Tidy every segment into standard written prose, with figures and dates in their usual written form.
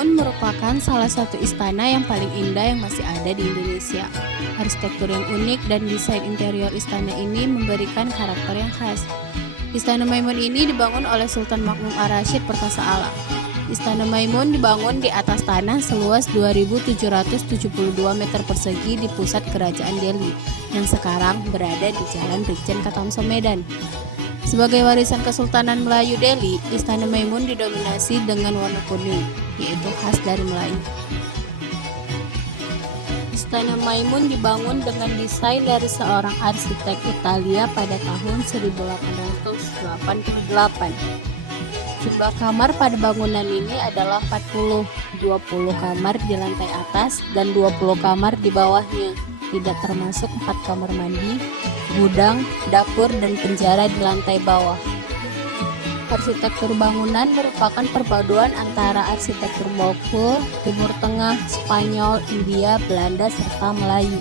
Maimun merupakan salah satu istana yang paling indah yang masih ada di Indonesia. Arsitektur yang unik dan desain interior istana ini memberikan karakter yang khas. Istana Maimun ini dibangun oleh Sultan Makmum Ar-Rasyid Perkasa Alam. Istana Maimun dibangun di atas tanah seluas 2.772 meter persegi di pusat kerajaan Delhi, yang sekarang berada di Jalan Brigjen Katamso, Medan. Sebagai warisan Kesultanan Melayu Delhi, Istana Maimun didominasi dengan warna kuning, yaitu khas dari Melayu. Istana Maimun dibangun dengan desain dari seorang arsitek Italia pada tahun 1888. Jumlah kamar pada bangunan ini adalah 40, 20 kamar di lantai atas dan 20 kamar di bawahnya, tidak termasuk 4 kamar mandi, gudang, dapur, dan penjara di lantai bawah. Arsitektur bangunan merupakan perpaduan antara arsitektur Moghul, Timur Tengah, Spanyol, India, Belanda, serta Melayu.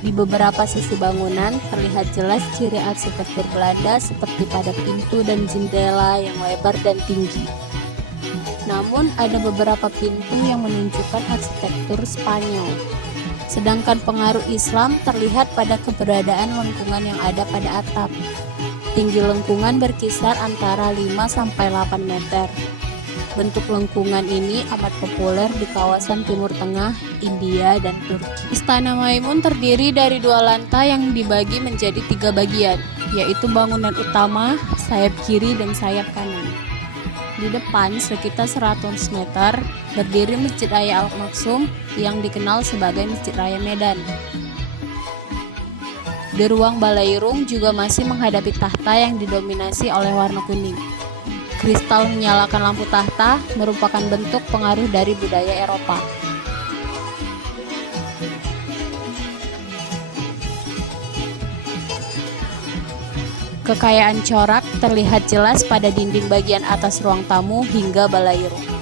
Di beberapa sisi bangunan terlihat jelas ciri arsitektur Belanda seperti pada pintu dan jendela yang lebar dan tinggi. Namun ada beberapa pintu yang menunjukkan arsitektur Spanyol. Sedangkan pengaruh Islam terlihat pada keberadaan lengkungan yang ada pada atap. Tinggi lengkungan berkisar antara 5-8 meter. Bentuk lengkungan ini amat populer di kawasan Timur Tengah, India, dan Turki. Istana Maimun terdiri dari 2 lantai yang dibagi menjadi 3 bagian, yaitu bangunan utama, sayap kiri, dan sayap kanan. Di depan sekitar 100 meter berdiri Masjid Raya Al-Maksum yang dikenal sebagai Masjid Raya Medan. Di ruang Balairung juga masih menghadapi tahta yang didominasi oleh warna kuning. Kristal menyalakan lampu tahta merupakan bentuk pengaruh dari budaya Eropa. Kekayaan corak terlihat jelas pada dinding bagian atas ruang tamu hingga Balairung.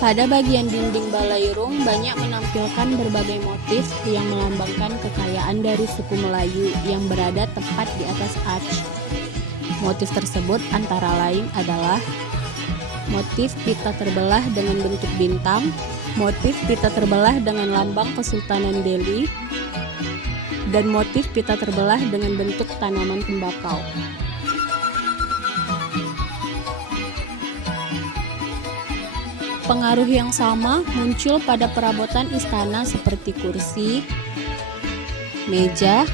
Pada bagian dinding Balairung banyak menampilkan berbagai motif yang melambangkan kekayaan dari suku Melayu yang berada tepat di atas arch. Motif tersebut antara lain adalah motif pita terbelah dengan bentuk bintang, motif pita terbelah dengan lambang Kesultanan Delhi, dan motif pita terbelah dengan bentuk tanaman tembakau. Pengaruh yang sama muncul pada perabotan istana seperti kursi, meja,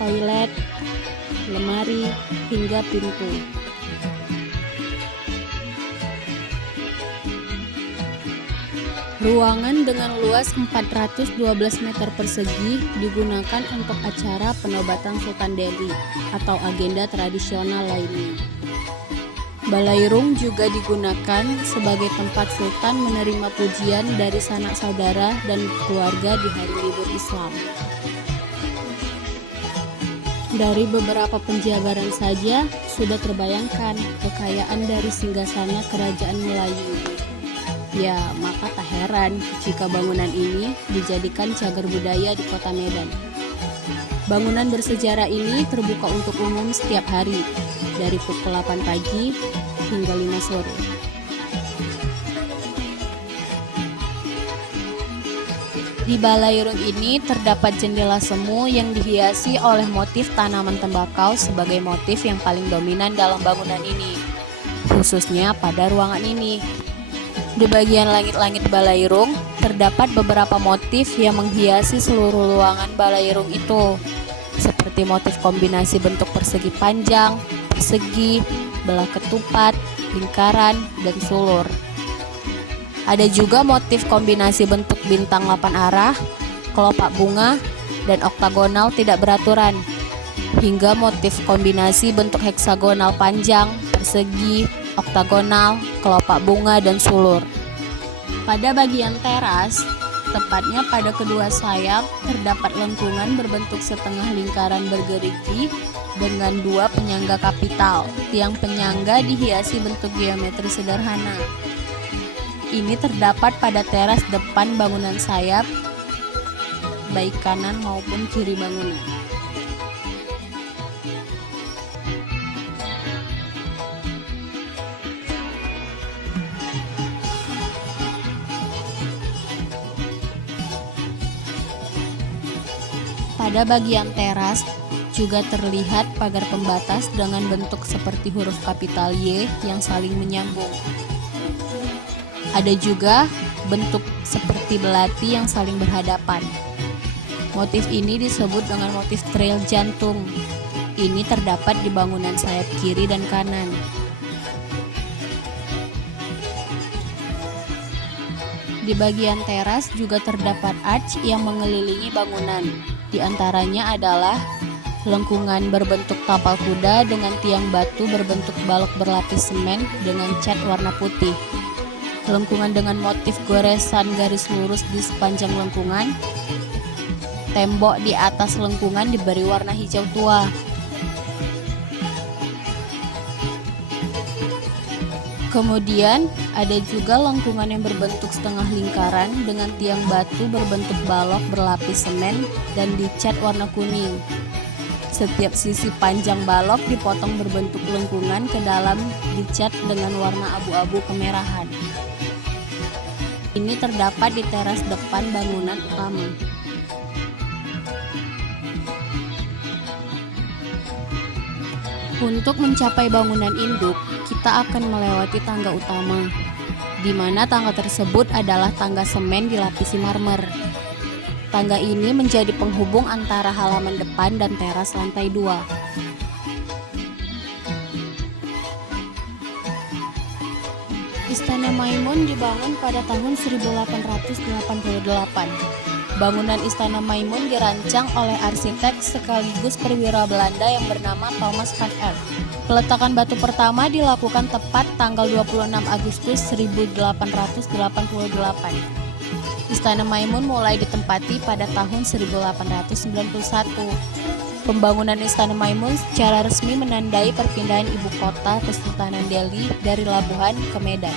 toilet, lemari, hingga pintu. Ruangan dengan luas 412 meter persegi digunakan untuk acara penobatan Sultan Delhi atau agenda tradisional lainnya. Balairung juga digunakan sebagai tempat Sultan menerima pujian dari sanak saudara dan keluarga di hari libur Islam. Dari beberapa penjabaran saja sudah terbayangkan kekayaan dari singgasana kerajaan Melayu ini. Ya, maka tak heran jika bangunan ini dijadikan cagar budaya di kota Medan. Bangunan bersejarah ini terbuka untuk umum setiap hari, dari pukul 8 pagi hingga 5 sore. Di Balairung ini terdapat jendela semu yang dihiasi oleh motif tanaman tembakau sebagai motif yang paling dominan dalam bangunan ini, khususnya pada ruangan ini. Di bagian langit-langit Balairung terdapat beberapa motif yang menghiasi seluruh ruangan Balairung itu, seperti motif kombinasi bentuk persegi panjang, persegi, belah ketupat, lingkaran, dan sulur. Ada juga motif kombinasi bentuk bintang 8 arah, kelopak bunga, dan oktagonal tidak beraturan, hingga motif kombinasi bentuk heksagonal panjang, persegi, oktagonal, kelopak bunga, dan sulur. Pada bagian teras, tepatnya pada kedua sayap, terdapat lengkungan berbentuk setengah lingkaran bergerigi dengan 2 penyangga kapital. Tiang penyangga dihiasi bentuk geometri sederhana. Ini terdapat pada teras depan bangunan sayap, baik kanan maupun kiri bangunan. Pada bagian teras juga terlihat pagar pembatas dengan bentuk seperti huruf kapital Y yang saling menyambung. Ada juga bentuk seperti belati yang saling berhadapan. Motif ini disebut dengan motif trail jantung. Ini terdapat di bangunan sayap kiri dan kanan. Di bagian teras juga terdapat arch yang mengelilingi bangunan. Di antaranya adalah lengkungan berbentuk tapal kuda dengan tiang batu berbentuk balok berlapis semen dengan cat warna putih. Lengkungan dengan motif goresan garis lurus di sepanjang lengkungan. Tembok di atas lengkungan diberi warna hijau tua. Kemudian ada juga lengkungan yang berbentuk setengah lingkaran dengan tiang batu berbentuk balok berlapis semen dan dicat warna kuning. Setiap sisi panjang balok dipotong berbentuk lengkungan ke dalam dicat dengan warna abu-abu kemerahan. Ini terdapat di teras depan bangunan utama. Untuk mencapai bangunan induk, kita akan melewati tangga utama, di mana tangga tersebut adalah tangga semen dilapisi marmer. Tangga ini menjadi penghubung antara halaman depan dan teras lantai 2. Istana Maimun dibangun pada tahun 1888. Bangunan Istana Maimun dirancang oleh arsitek sekaligus perwira Belanda yang bernama Thomas van Eyck. Peletakan batu pertama dilakukan tepat tanggal 26 Agustus 1888. Istana Maimun mulai ditempati pada tahun 1891. Pembangunan Istana Maimun secara resmi menandai perpindahan ibu kota Kesultanan Delhi dari Labuhan ke Medan.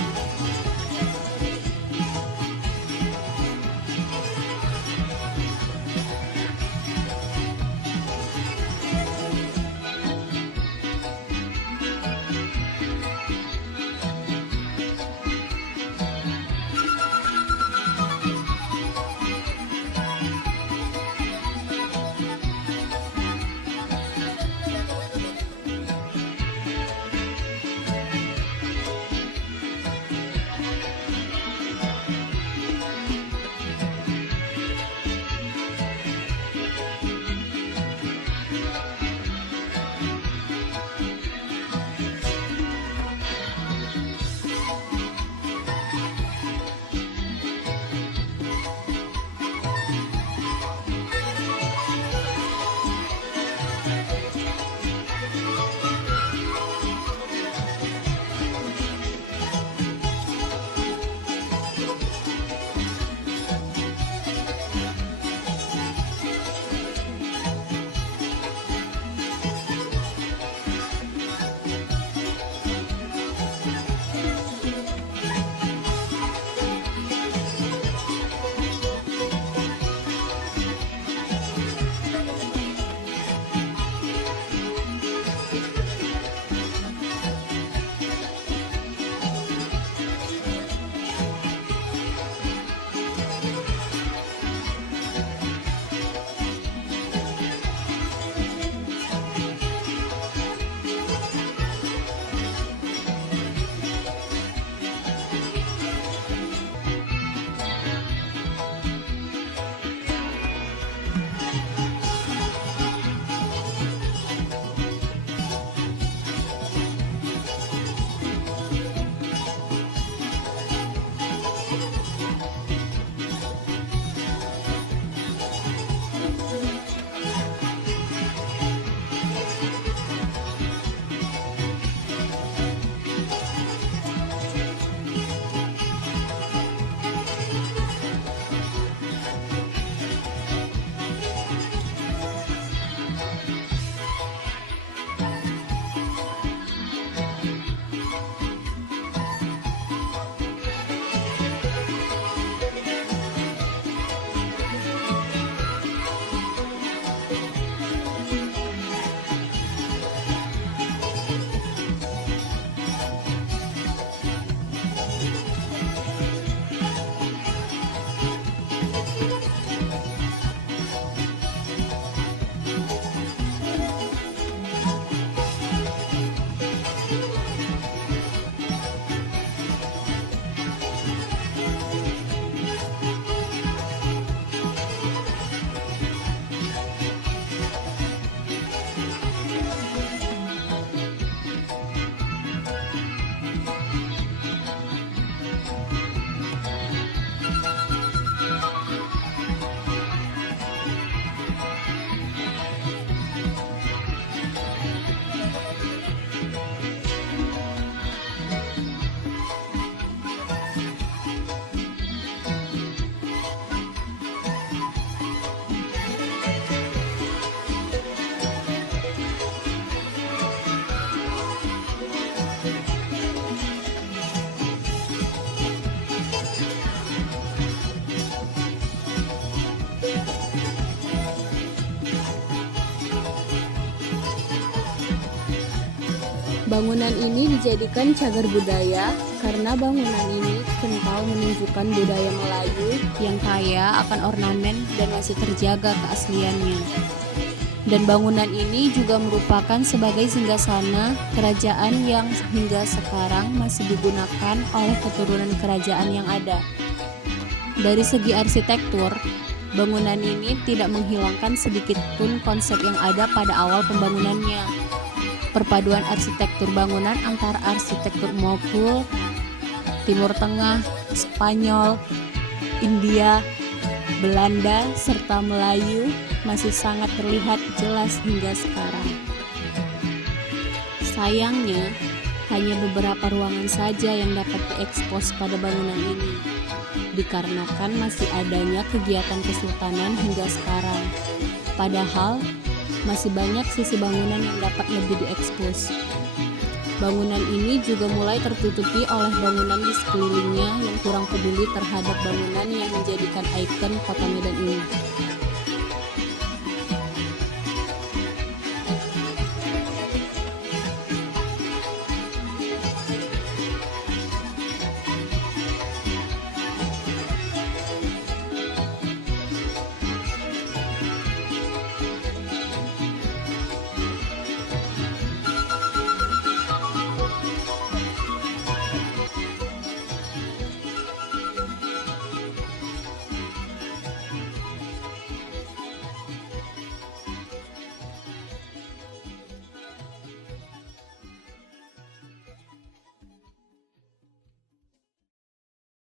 Bangunan ini dijadikan cagar budaya karena bangunan ini kental menunjukkan budaya Melayu yang kaya akan ornamen dan masih terjaga keasliannya. Dan bangunan ini juga merupakan sebagai singgasana kerajaan yang hingga sekarang masih digunakan oleh keturunan kerajaan yang ada. Dari segi arsitektur, bangunan ini tidak menghilangkan sedikit pun konsep yang ada pada awal pembangunannya. Perpaduan arsitektur bangunan antara arsitektur Mogul, Timur Tengah, Spanyol, India, Belanda, serta Melayu masih sangat terlihat jelas hingga sekarang. Sayangnya, hanya beberapa ruangan saja yang dapat diekspos pada bangunan ini, dikarenakan masih adanya kegiatan kesultanan hingga sekarang. Padahal, masih banyak sisi bangunan yang dapat lebih diekspos. Bangunan ini juga mulai tertutupi oleh bangunan di sekelilingnya yang kurang peduli terhadap bangunan yang menjadikan ikon kota Medan ini.